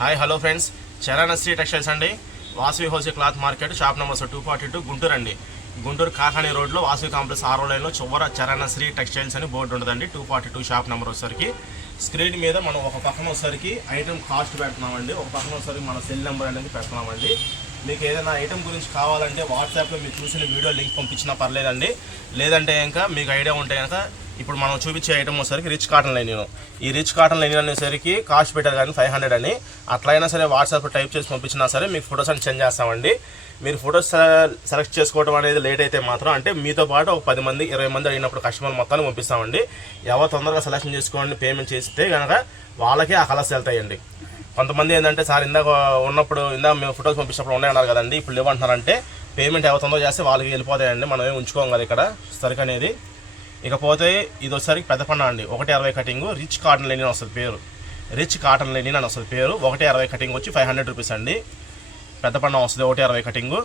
Hi hello friends, చరణశ్రీ textiles అండి. Vasavi wholesale cloth market, shop number 242, Guntur అండి. గుంటూరు కాకాని రోడ్లో వాసవి కాంప్లెక్స్ 6వ లైన్లో చివర చరణశ్రీ టెక్స్టైల్స్ అని బోర్డు ఉంటుందండి. 242 షాప్ నెంబర్ వచ్చేసరికి స్క్రీన్ మీద మనం ఒక పక్కన వచ్చేసరికి ఐటమ్ కాస్ట్ పెడుతున్నామండి, ఒక పక్కన వచ్చేసరికి మన సెల్ నెంబర్ అనేది పెడుతున్నామండి. మీకు ఏదైనా ఐటమ్ గురించి కావాలంటే వాట్సాప్లో మీరు చూసిన వీడియో లింక్ పంపించినా పర్లేదండి. లేదంటే ఇంకా మీకు ఐడియా ఉంటే కనుక ఇప్పుడు మనం చూపించే ఐటమ్ వచ్చేసరికి రిచ్ కాటన్ లైనిన్. ఈ రిచ్ కాటన్ లైనిన్ అనేసరికి కాస్ట్ పెట్టారు కానీ 500 అని. అట్లయినా సరే వాట్సాప్ టైప్ చేసి పంపించినా సరే మీకు ఫొటోస్ అని సెండ్ చేస్తామండి. మీరు ఫొటోస్ సెలెక్ట్ చేసుకోవడం అనేది లేట్ అయితే మాత్రం, అంటే మీతో పాటు ఒక 10 మంది 20 మంది అయినప్పుడు కస్టమర్ మొత్తాన్ని పంపిస్తామండి. ఎవరు తొందరగా సెలెక్షన్ చేసుకోండి పేమెంట్ చేస్తే కనుక వాళ్ళకే ఆ కలర్స్ వెళ్తాయండి. కొంతమంది ఏంటంటే సార్ ఇందాక మేము ఫొటోస్ పంపించినప్పుడు ఉన్నాయన్నారు కదండి, ఇప్పుడు లేవంటున్నారంటే పేమెంట్ ఎవరు తొందరగా చేస్తే వాళ్ళకి వెళ్ళిపోతాయండి. మనం ఏమి ఉంచుకోం కదా ఇక్కడ సరుకు అనేది. ఇకపోతే ఇది వచ్చేసరికి పెద్ద పన్న అండి, 160 కటింగ్ రిచ్ కాటన్ లైనిన్ వస్తుంది పేరు. రిచ్ కాటన్ లైనిన్ అని వస్తుంది పేరు. 160 కటింగ్ వచ్చి 500 రూపీస్ అండి. పెద్ద పన్న వస్తుంది 160 కటింగ్.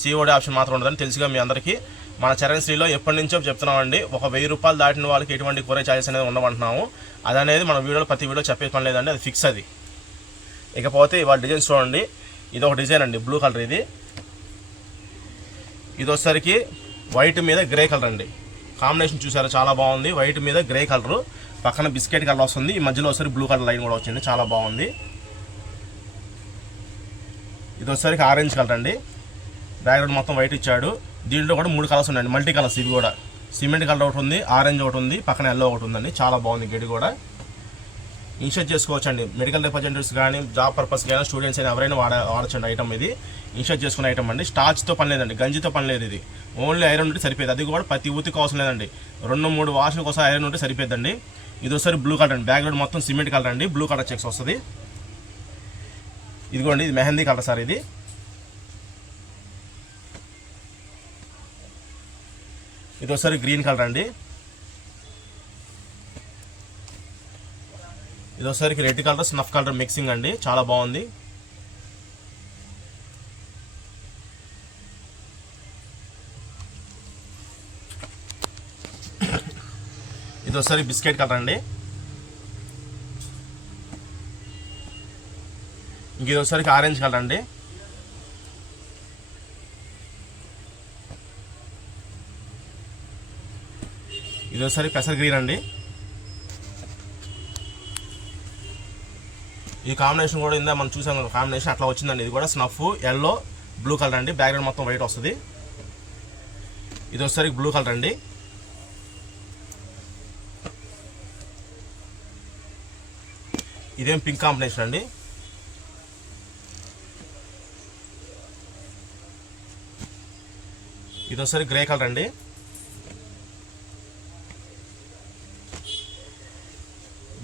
COD ఆప్షన్ మాత్రం ఉండదని తెలుసుగా మీ అందరికీ. మన చరణశ్రీలో ఎప్పటి నుంచో చెప్తున్నామండి, ఒక 1000 రూపాయలు దాటిన వాళ్ళకి ఎటువంటి కొరియర్ ఛార్జెస్ అనేది ఉండమంటున్నాము. అదనేది మన వీడియోలో ప్రతి వీడియో చెప్పే పని లేదండి, అది ఫిక్స్ అది. ఇకపోతే ఇవాళ డిజైన్స్ చూడండి. ఇది ఒక డిజైన్ అండి, బ్లూ కలర్. ఇది వచ్చేసరికి వైట్ మీద గ్రే కలర్ అండి. కాంబినేషన్ చూసారా, చాలా బాగుంది. వైట్ మీద గ్రే కలర్, పక్కన బిస్కెట్ కలర్ వస్తుంది. ఈ మధ్యలో ఒకసారి బ్లూ కలర్ లైన్ కూడా వచ్చింది, చాలా బాగుంది. ఇది వచ్చేసరికి ఆరెంజ్ కలర్ అండి. బ్యాక్గ్రౌండ్ మొత్తం వైట్ ఇచ్చాడు. దీంట్లో కూడా 3 కలర్స్ ఉన్నాయండి, మల్టీ కలర్స్. ఇవి కూడా సిమెంట్ కలర్ ఒకటి ఉంది, ఆరెంజ్ ఒకటి ఉంది, పక్కన ఎల్లో ఒకటి ఉందండి. చాలా బాగుంది. గడి కూడా ఇన్షర్ట్ చేసుకోవచ్చు అండి. మెడికల్ రిప్రజెంటేటివ్స్ కానీ, జాబ్ పర్పస్ కానీ, స్టూడెంట్స్ అయినా ఎవరైనా వాడచ్చండి ఐటమ్. ఇది ఇన్షర్ట్ చేసుకునే ఐటమ్ అండి. స్టార్చ్తో పని లేదండి, గంజితో పని లేదు. ఇది ఓన్లీ ఐరన్ ఉంటే సరిపోయేది. అది కూడా ప్రతి ఊతికి అవసరం లేదండి, 2-3 వాషుల కోసం ఐరన్ ఉంటే సరిపోద్దండి. ఇది ఒకసారి బ్లూ కలర్ అండి. బ్యాక్గ్రౌండ్ మొత్తం సిమెంట్ కలర్ అండి, బ్లూ కలర్ చెక్స్ వస్తుంది. ఇదిగోండి, ఇది మెహందీ కలర్ సార్. ఇది ఒకసారి గ్రీన్ కలర్ అండి. ఇది ఒకసారికి red colour snuff colour mixing అండి, చాలా బాగుంది. ఇది ఒకసారి బిస్కెట్ కలర్ అండి. ఇంక ఇది ఒకసారికి ఆరెంజ్ కలర్ అండి. ఇది ఒకసారి పెసర్ గ్రీన్ అండి. ఈ కాంబినేషన్ కూడా ఇందా మనం చూసాం కాంబినేషన్ అట్లా వచ్చిందండి. ఇది కూడా స్నఫ్ ఎల్లో బ్లూ కలర్ అండి. బ్యాక్గ్రౌండ్ మొత్తం వైట్ వస్తుంది. ఇది వచ్చేసరికి బ్లూ కలర్ అండి. ఇదేం పింక్ కాంబినేషన్ అండి. ఇది వచ్చేసరికి గ్రే కలర్ అండి.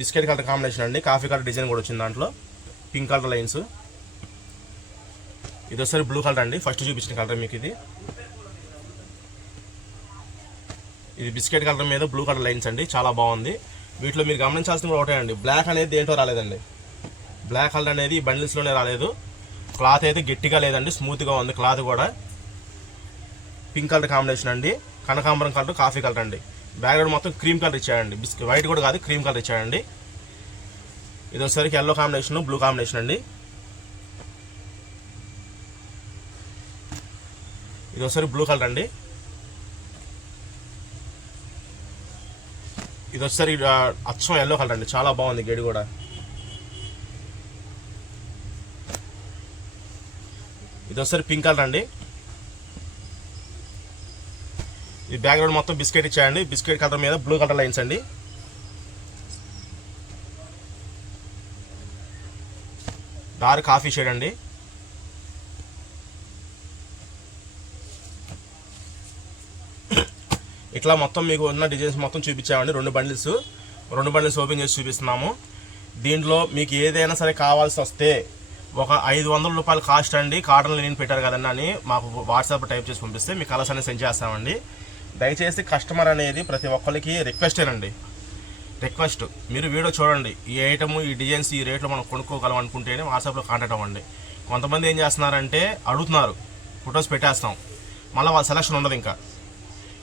బిస్కెట్ కలర్ కాంబినేషన్ అండి. కాఫీ కలర్ డిజైన్ కూడా వచ్చింది దాంట్లో, పింక్ కలర్ లైన్స్. ఇది వచ్చేసరికి బ్లూ కలర్ అండి, ఫస్ట్ చూపించిన కలర్ మీకు. ఇది బిస్కెట్ కలర్ మీద బ్లూ కలర్ లైన్స్ అండి, చాలా బాగుంది. వీటిలో మీరు గమనించాల్సింది కూడా ఒకటే అండి, బ్లాక్ అనేది దేంట్లో రాలేదండి. బ్లాక్ కలర్ అనేది ఈ బండిల్స్లోనే రాలేదు. క్లాత్ అయితే గట్టిగా లేదండి, స్మూత్గా ఉంది క్లాత్ కూడా. పింక్ కలర్ కాంబినేషన్ అండి, కనకాంబరం కలర్, కాఫీ కలర్ అండి. బ్యాక్గ్రౌండ్ మొత్తం క్రీమ్ కలర్ ఇచ్చాడండి, వైట్ కూడా కాదు, క్రీమ్ కలర్ ఇచ్చాడండి. ఇది వచ్చేసరికి ఎల్లో కాంబినేషన్, బ్లూ కాంబినేషన్ అండి. ఇది వచ్చేసరికి బ్లూ కలర్ అండి. ఇది వచ్చేసరికి అచ్చం ఎల్లో కలర్ అండి, చాలా బాగుంది గడి కూడా. ఇది వచ్చేసరికి పింక్ కలర్ అండి. ఈ బ్యాక్గ్రౌండ్ మొత్తం బిస్కెట్ ఇచ్చాయండి, బిస్కెట్ కలర్ మీద బ్లూ కలర్ లైన్స్ అండి. డార్క్ కాఫీ షేడ్ అండి. ఇట్లా మొత్తం మీకు ఉన్న డిజైన్స్ మొత్తం చూపించామండి. 2 బండిల్స్ ఓపెన్ చేసి చూపిస్తున్నాము. దీంట్లో మీకు ఏదైనా సరే కావాల్సి వస్తే ఒక 500 రూపాయలు కాస్ట్ అండి. కాటన్ లైనిన్ పెట్టారు కదండి అని మాకు వాట్సాప్ టైప్ చేసి పంపిస్తే మీ కలర్స్ అనేది సెండ్ చేస్తామండి. దయచేసి కస్టమర్ అనేది ప్రతి ఒక్కరికి రిక్వెస్టేనండి, రిక్వెస్ట్. మీరు వీడియో చూడండి, ఈ ఐటమ్ ఈ డిజైన్స్ ఈ రేట్లో మనం కొనుక్కోగలం అనుకుంటేనే వాట్సాప్లో కాంటాక్ట్ అవ్వండి. కొంతమంది ఏం చేస్తున్నారంటే అడుగుతున్నారు, ఫొటోస్ పెట్టేస్తాం, మళ్ళీ వాళ్ళ సెలక్షన్ ఉండదు. ఇంకా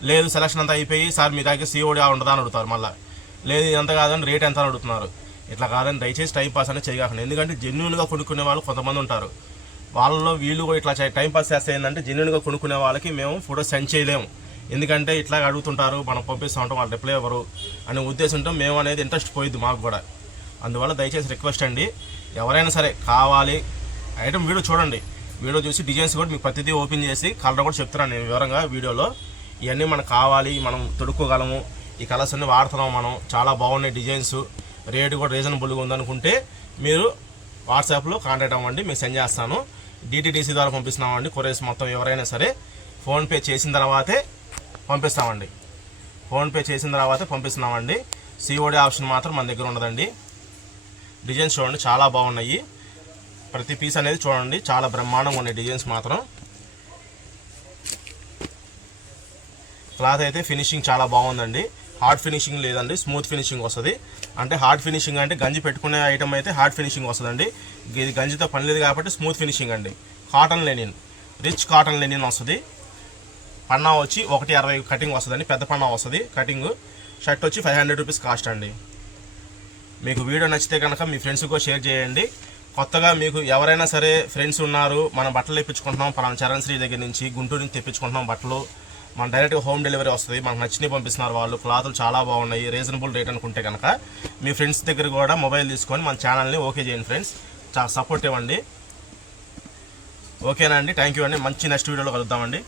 లేదు సెలక్షన్ అంతా అయిపోయి సార్ మీ దగ్గర COD ఉండదా అని అడుగుతారు. మళ్ళీ లేదు ఇదంతా కాదని రేట్ ఎంత అని అడుగుతున్నారు. ఇట్లా కాదని దయచేసి టైం పాస్ అనేది చేయకండి. ఎందుకంటే జెన్యున్గా కొనుక్కునే వాళ్ళు కొంతమంది ఉంటారు. వాళ్ళలో వీళ్ళు ఇట్లా టైం పాస్ చేస్తే ఏంటంటే జెన్యున్గా కొనుక్కునే వాళ్ళకి మేము ఫోటో సెండ్ చేయలేము. ఎందుకంటే ఇట్లా అడుగుతుంటారు, మనం పంపిస్తూ ఉంటాం, వాళ్ళు రిప్లై ఇవ్వరు అనే ఉద్దేశంతో మేము అనేది ఇంట్రెస్ట్ పోయిద్ది మాకు కూడా. అందువల్ల దయచేసి రిక్వెస్ట్ అండి, ఎవరైనా సరే కావాలి ఐటమ్ వీడియో చూడండి. వీడియో చూసి డిజైన్స్ కూడా మీకు ప్రతిదీ ఓపెన్ చేసి కలర్ కూడా చెప్తున్నాను నేను వివరంగా వీడియోలో. ఇవన్నీ మనకు కావాలి, మనం తొడుక్కోగలము, ఈ కలర్స్ అన్నీ వాడుతున్నాం, మనం చాలా బాగున్నాయి డిజైన్స్, రేటు కూడా రీజనబుల్గా ఉందనుకుంటే మీరు వాట్సాప్లో కాంటాక్ట్ అవ్వండి, మీకు సెండ్ చేస్తాను. డిటిడిసి ద్వారా పంపిస్తున్నామండి. కొరియర్స్ మొత్తం ఎవరైనా సరే ఫోన్పే చేసిన తర్వాతే పంపిస్తామండి. ఫోన్పే చేసిన తర్వాతే పంపిస్తున్నామండి. సిఓడి ఆప్షన్ మాత్రం మన దగ్గర ఉండదండి. డిజైన్స్ చూడండి చాలా బాగున్నాయి, ప్రతి పీస్ అనేది చూడండి చాలా బ్రహ్మాండంగా ఉన్నాయి డిజైన్స్ మాత్రం. క్లాత్ అయితే ఫినిషింగ్ చాలా బాగుందండి, హార్డ్ ఫినిషింగ్ లేదండి, స్మూత్ ఫినిషింగ్ వస్తుంది. అంటే హార్డ్ ఫినిషింగ్ అంటే గంజి పెట్టుకునే ఐటమ్ అయితే హార్డ్ ఫినిషింగ్ వస్తుందండి. ఇది గంజితో పని లేదు కాబట్టి స్మూత్ ఫినిషింగ్ అండి. Cotton Lenin, rich cotton Lenin వస్తుంది. పన్నా వచ్చి 160 కటింగ్ వస్తుందండి, పెద్ద పన్నా వస్తుంది కటింగ్. షర్ట్ వచ్చి 500 రూపీస్ కాస్ట్ అండి. మీకు వీడియో నచ్చితే కనుక మీ ఫ్రెండ్స్కి షేర్ చేయండి. కొత్తగా మీకు ఎవరైనా సరే ఫ్రెండ్స్ ఉన్నారు, మనం బట్టలు తెప్పించుకుంటున్నాం పలానా చరణ్ శ్రీ దగ్గర నుంచి, గుంటూరు నుంచి తెప్పించుకుంటున్నాం బట్టలు, మన డైరెక్ట్గా హోమ్ డెలివరీ వస్తుంది, మనకు నచ్చినవి పంపిస్తున్నారు వాళ్ళు, క్లాతులు చాలా బాగున్నాయి, రీజనబుల్ రేట్ అనుకుంటే కనుక మీ ఫ్రెండ్స్ దగ్గర కూడా మొబైల్ తీసుకొని మన ఛానల్ని ఓకే చేయండి ఫ్రెండ్స్, చాలా సపోర్ట్ ఇవ్వండి. ఓకేనా అండి, థ్యాంక్ యూ అండి, మంచి నెక్స్ట్ వీడియోలో కలుద్దామండి.